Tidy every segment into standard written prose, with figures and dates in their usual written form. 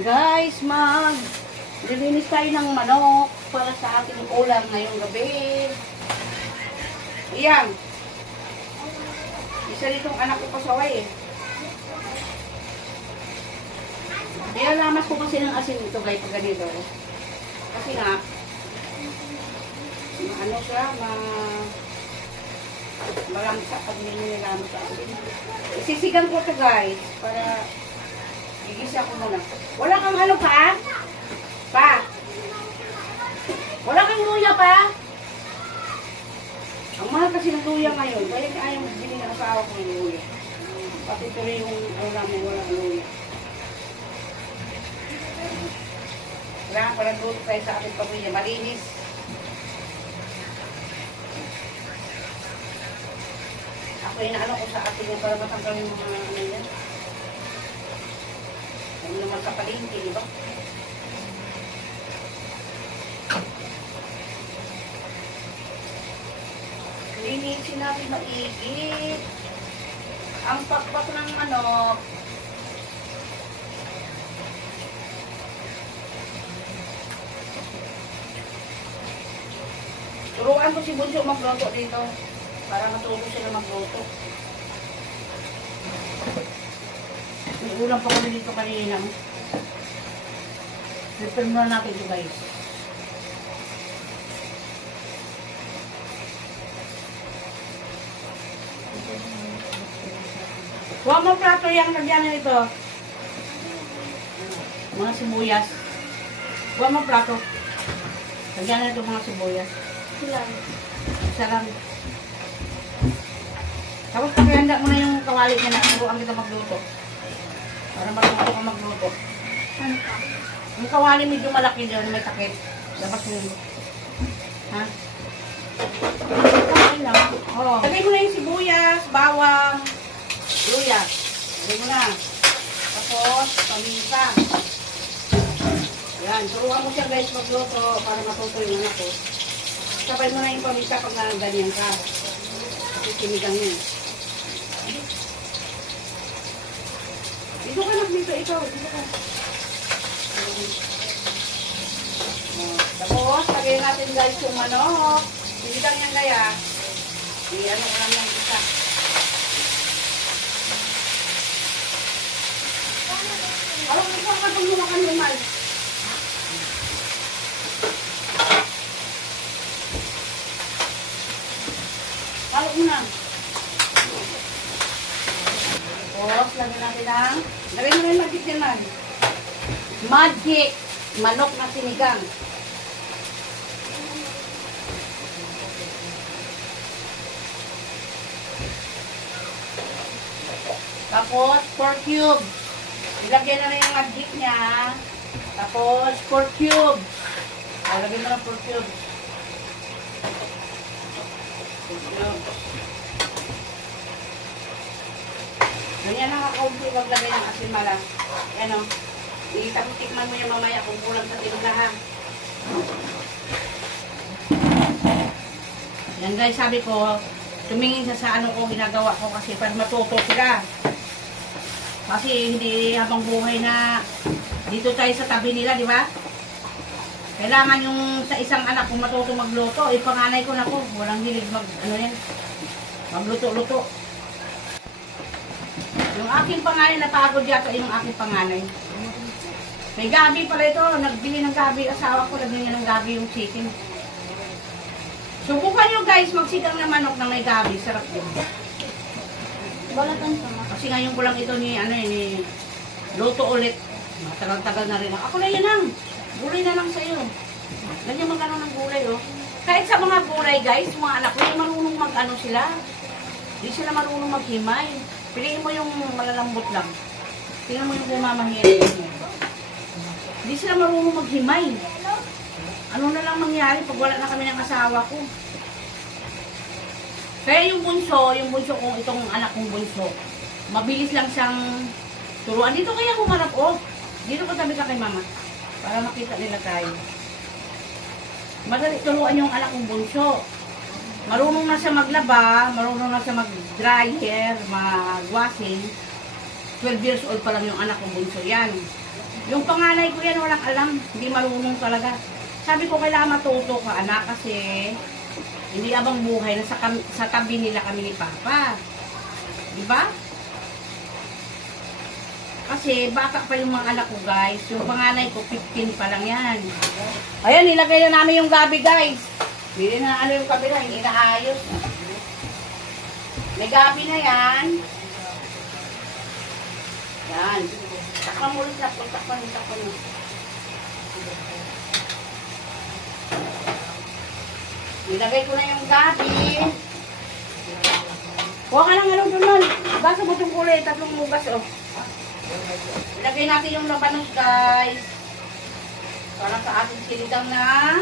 Guys, lilinis tayo ng manok para sa ating ulam ngayong gabi. Iyan. Isa nitong anak ko pasaway eh. Nilalamas ko kasi ng asin ito guys pag ganito. Kasi nga, ano siya, malamsa pag nilalamas sa asin. Isisigan ko ito guys para igisa ko muna. Wala kang ano pa? Pa? Wala kang luya pa? Ang mahal kasi ng luya ngayon. Kaya ayaw magbili ng asawa ko ng luya. Pati tuloy yung ano namin walang luya. Kailangan pala luto tayo sa ating pamilya. Malinis. Ako yung naano ko sa atin yung para matanggal yung mga ano yan. Ano naman sa palengke, di ba? Linisin natin maigit. Ang pakpak ng manok. Turuan ko si Bunso magluto dito. Para matuto sila magluto. May ulam pa kami dito kanina. Prepare muna natin ito guys. Huwag mo plato yung lagyan nito. Mga sibuyas. Huwag mo plato. Lagyan nito mga sibuyas. Isa lang. Tapos pakihanda mo na yung kawali niya na turuan kita magluto. Para matuto ka magluto. Ano pa? Yung kawali medyo malaki doon, may takip. Dapat mo yun. Ha? Okay lang. Oo. Lagay mo na yung sibuyas, bawang, luya. Lagay mo na. Tapos, paminta. Yan. Turuan mo siya guys magluto para matuto yung anak ko. Sabay mo na yung paminta pag ganyan ka. Kasi sinigang yun. Dito ka lang dito, ikaw. Dito ka. Tapos, lagay natin guys yung manok. Sinigang yan kaya. Ano ko lang yung isa. Parang ito ka itong lumakan yung mal. Halok mo na. Tapos, lagyan natin ang lagay mo na yung magic yan man. Magic. Manok na sinigang. Tapos, pork cube. Ilagyan na rin yung magic niya. Tapos, pork cube. Lagyan mo ng pork cube. Pork cube. Ganyan lang ako maglagay ng asin mala. Yan o. Tikman mo yung mamaya kung kulang sa timpla ha. Yan guys, sabi ko, tumingin sa ano ko ginagawa ko kasi para matuto sila. Kasi hindi habang buhay na dito tayo sa tabi nila, di ba? Kailangan yung sa isang anak kung matuto magluto, panganay ko na ko, walang hilig magluto-luto. Yung aking panganay napagod yata yung aking panganay. May gabi pala ito. Nagbili ng gabi. Asawa ko nagbili ng gabi yung chicken. Subukan nyo guys magsigang na manok na may gabi. Sarap yun. Balatan sama. Kasi ngayon ko lang ito ni luto ulit. Matagal-tagal na rin. Ako na yan ang. Gulay na lang sa'yo. Ganyan magano ng gulay oh. Kahit sa mga gulay guys, mga anak ko, marunong mag-ano sila. Hindi sila marunong maghimay. Piliin mo yung malalambot lang. Tingnan mo yung bumamahiri mo. Hindi sila marunong maghimay. Ano na lang mangyari pag wala na kami ng asawa ko. Kaya yung bunso kong itong anak kong bunso, mabilis lang siyang turuan. Dito kaya humarap, oh. Dito ko tabi ka kay mama. Para makita nila tayo. Madali turuan yung anak kong bunso. Marunong na siya maglaba, marunong na siya mag-dry hair, mag-washing. 12 years old pa lang yung anak kong bunso yan. Yung panganay ko yan, walang alam. Hindi marunong talaga. Sabi ko, kailangan matuto ka, anak, kasi hindi abang buhay na sa tabi nila kami ni Papa. Diba? Kasi bata pa yung mga anak ko, guys. Yung panganay ko, 15 pa lang yan. Ayan, nilagay na namin yung gabi, guys. Hindi na ano yung kabila, hindi na ayos. May gabi na yan. Yan. Takpan mo ulit na po. Takpan mo. Nilagay ko na yung gabi. Huwag ka lang doon nun. Basa mo itong kulay. 3 mugas, oh. Ilagay natin yung labanos, guys. Para sa ating siligang na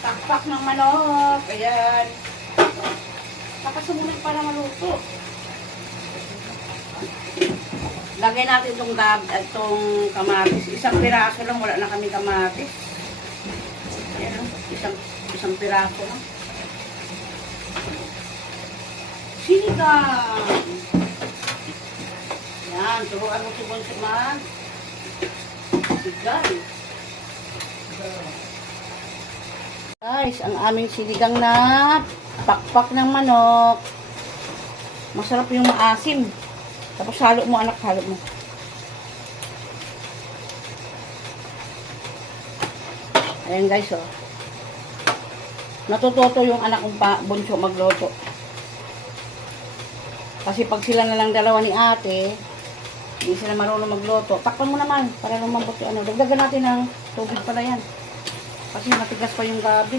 takpak ng manok. Ayan. Kapasumunod para maluto. Lagay natin itong kamatis. Isang piraso lang. Wala na kami kamatis. Ayan, oh. Isang piraso lang. Sinigang. Yan, turuan mo si Bonso man. Sinigang. Guys, ang aming sinigang na pakpak ng manok. Masarap yung maasim. Tapos halo mo, anak, halo mo. Ayan guys, oh. Natututo yung anak kong bunso magluto. Kasi pag sila na lang dalawa ni ate, hindi sila marunong magluto. Takpan mo naman para lumambot yung ano. Dagdagan natin ng tubig pala yan. Kasi matigas pa yung gabi.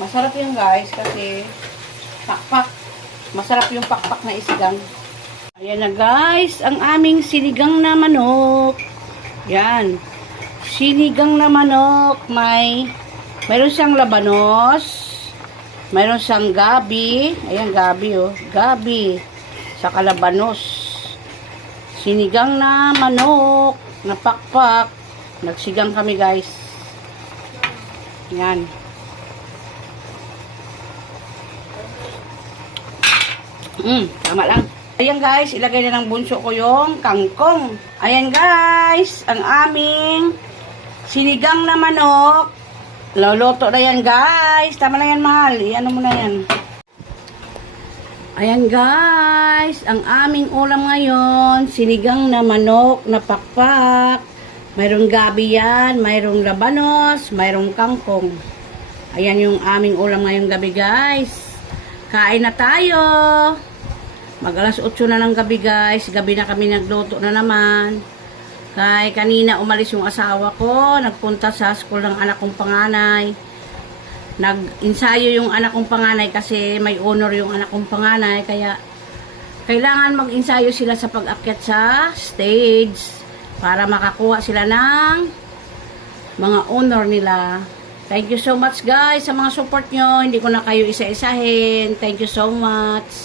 Masarap yun guys kasi pakpak. Masarap yung pakpak na isigang. Ayan na guys, ang aming sinigang na manok. Yan. Sinigang na manok. Mayroon siyang labanos. Mayroon siyang gabi. Ayan, gabi oh. Gabi. Saka labanos. Sinigang na manok. Na pakpak. Nagsigang kami guys. Yan. Tama lang. Ayan guys, ilagay na ng bunso ko yung kangkong. Ayan guys, ang aming sinigang na manok. Luluto na yan guys. Tama na yan, mahal. Ano mo na yan. Ayan guys, ang aming ulam ngayon, sinigang na manok na pakpak. Mayroong gabi yan, mayroong labanos, mayroong kangkong. Ayan yung aming ulam ngayong gabi guys. Kain na tayo. Mag-alas 8 na ng gabi guys. Gabi na kami nagluto na naman. Kaya kanina umalis yung asawa ko. Nagpunta sa school ng anak kong panganay. Nag-ensayo yung anak kong panganay kasi may honor yung anak kong panganay. Kaya kailangan mag-ensayo sila sa pag-akyat sa stage para makakuha sila ng mga honor nila. Thank you so much guys sa mga support nyo. Hindi ko na kayo isa-isahin. Thank you so much.